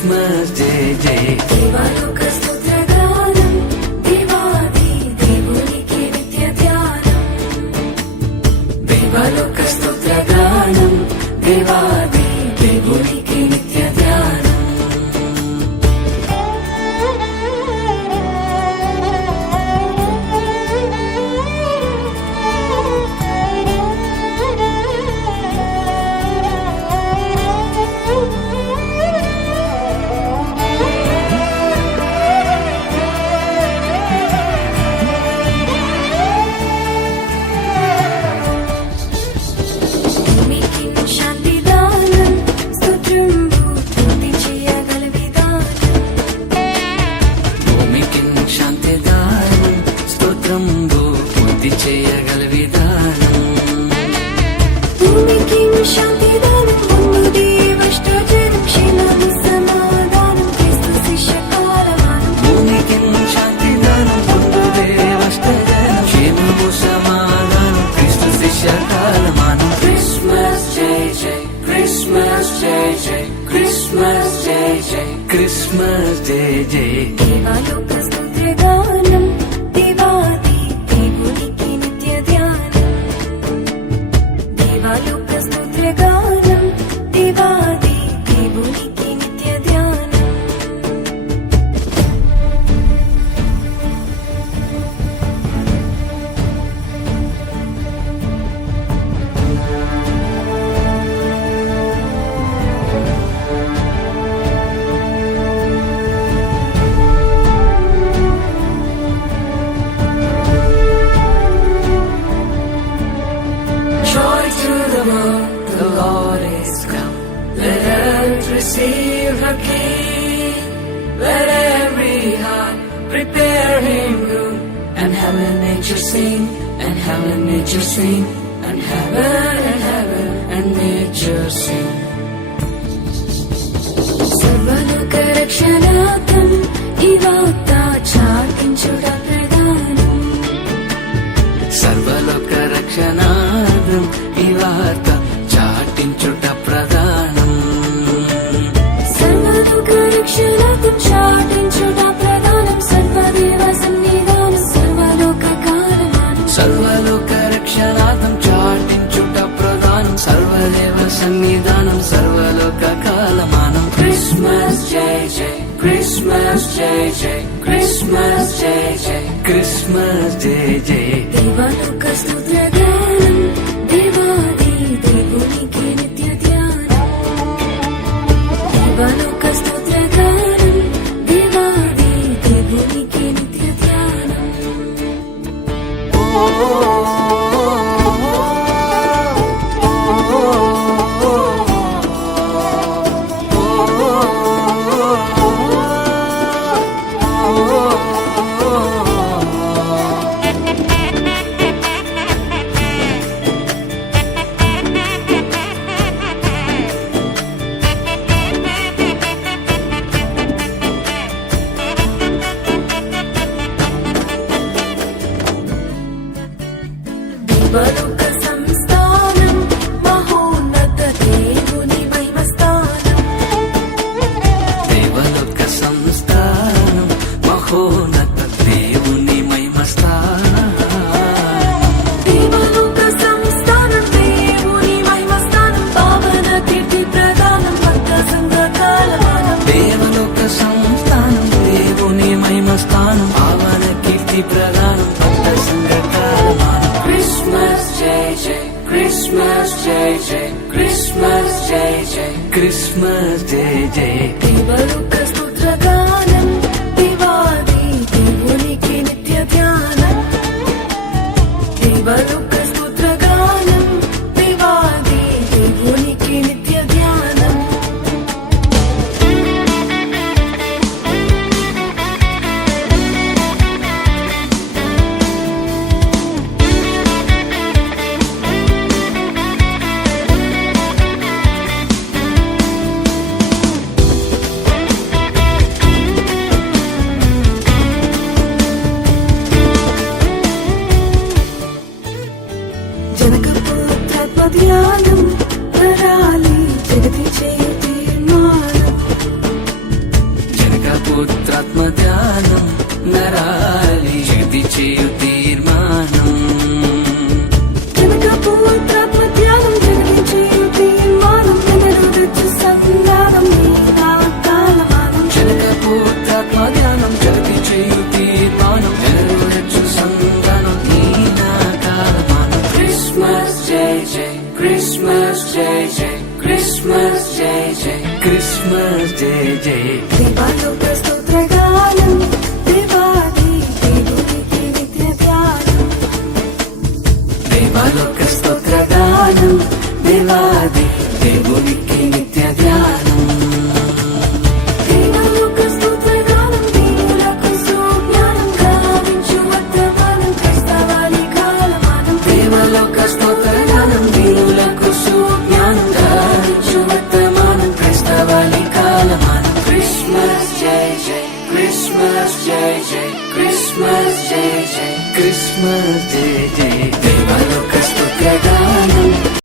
Christmas జయ జయ దేవాలోక స్తుత్రగానం దేవాది దేవునికి నిత్య ధ్యానం దేవాలోక స్తోత్రగానం దేవాది దేవునికి నిత్య ధ్యానం భూమికి శాంతిదానం స్తుత్రంబు పూర్తి చేయగల విధానం భూమికి శాంతిదానం స్తోత్రంబు పూర్తి చేయగల విధానం భూమికి శాంతిదానం ముందు దేవష్టజనం క్షేమము సమాధానం క్రీస్తు శిష్యకాలమానం భూమికి శాంతిదానం పొందు దేవష్టజనం క్షేమము సమాధానం క్రీస్తు శిష్యకాలమానం క్రిస్మస్ జయ జయ క్రిస్మస్ జయ జయ క్రిస్మస్ జయ జయ క్రిస్మస్ జయ జయ దేవాలోక స్తుత్రగానం దేవాది దేవునికి నిత్య ధ్యానం దేవాలోక స్తుత్రగానం దేవాది దేవునికి నిత్య ధ్యానం Joy to the world, the Lord is come. Let earth receive her King. Let every heart prepare him room. And heaven and nature sing, and heaven and nature sing, and heaven and nature sing. సర్వలోక రక్షణార్థం ఈ వార్త చాటించుట ప్రధానం సర్వలోక రక్షణార్థం ఈ వార్త చాటించుట ప్రధానం సర్వలోక రక్షణార్థం చాటించుట ప్రధానం సర్వదేవ సన్నిధానం సర్వలోక కాలమానం సర్వలోక రక్షణార్థం చాటించుట ప్రధానం సర్వదేవ సన్నిధానం సర్వలోక కాలమానం క్రిస్మస్ జయ జయ క్రిస్మస్ జయ జయ క్రిస్మస్ జయ జయ క్రిస్మస్ జయ జయ దేవాలోక స్తుత్రగానం దేవాది దేవునికి నిత్య ధ్యానం దేవాలోక స్తుత్రగానం దేవాది దేవునికి నిత్య ధ్యానం దేవలోక సంస్థానం మహోన్నత దేవుని మహిమస్థానం దేవలోక సంస్థానం మహోన్నత దేవుని మహిమస్థానం దేవలోక సంస్థానం దేవుని మహిమస్థానం పావన కీర్తి ప్రదానం భక్త సంఘ కాలమానం దేవలోక సంస్థానం దేవుని మహిమస్థానం పావన కీర్తి ప్రదానం భక్త సంఘకాలమానం క్రిస్మస్ జయ జయ క్రిస్మస్ జయ జయ క్రిస్మస్ జయ జయ క్రిస్మస్ జయ జయ దేవలోక స్తుత్రగానం దేవాది దేవునికి నిత్య ధ్యానం దేవలోక స్తుత్రగానం దేవాది దేవునికి నిత్య ధ్యానం పవిత్రాత్మ ధ్యానం నరాలి శుద్ధి చేయు తీర్మానం జనక పవిత్రాత్మ ధ్యానం జరిగించే తీర్మానం ఎన్నడూ తెచ్చు సంగానం నీ నా కాలమానం జనక పవిత్రాత్మ ధ్యానం జరిగి చేయు తీర్మానం నెరవేర్చు సంధానం నీ నా కాలమానం క్రిస్మస్ జై జై క్రిస్మస్ జై జై క్రిస్మస్ జై జై క్రిస్మస్ జై జై దేవాలోక స్తోత్రగానం దేవాది దేవునికి నిత్య ధ్యానం దేవాలోక స్తోత్రగానం దేవాది దేవునికి నిత్య ధ్యానం దేవాలోక స్తోత్రగానం దీనులకు సుజ్ఞానం గావించు వర్తమానం క్రైస్తవాని కాలమానం దేవాలోక స్తోత్రగానం దీనులకు సుజ్ఞానం గావించు వర్తమానం క్రైస్తవాని కాలమానం క్రిస్మస్ జై జై క్రిస్మస్ జై జై క్రిస్మస్ జై జై క్రిస్మస్ జై జై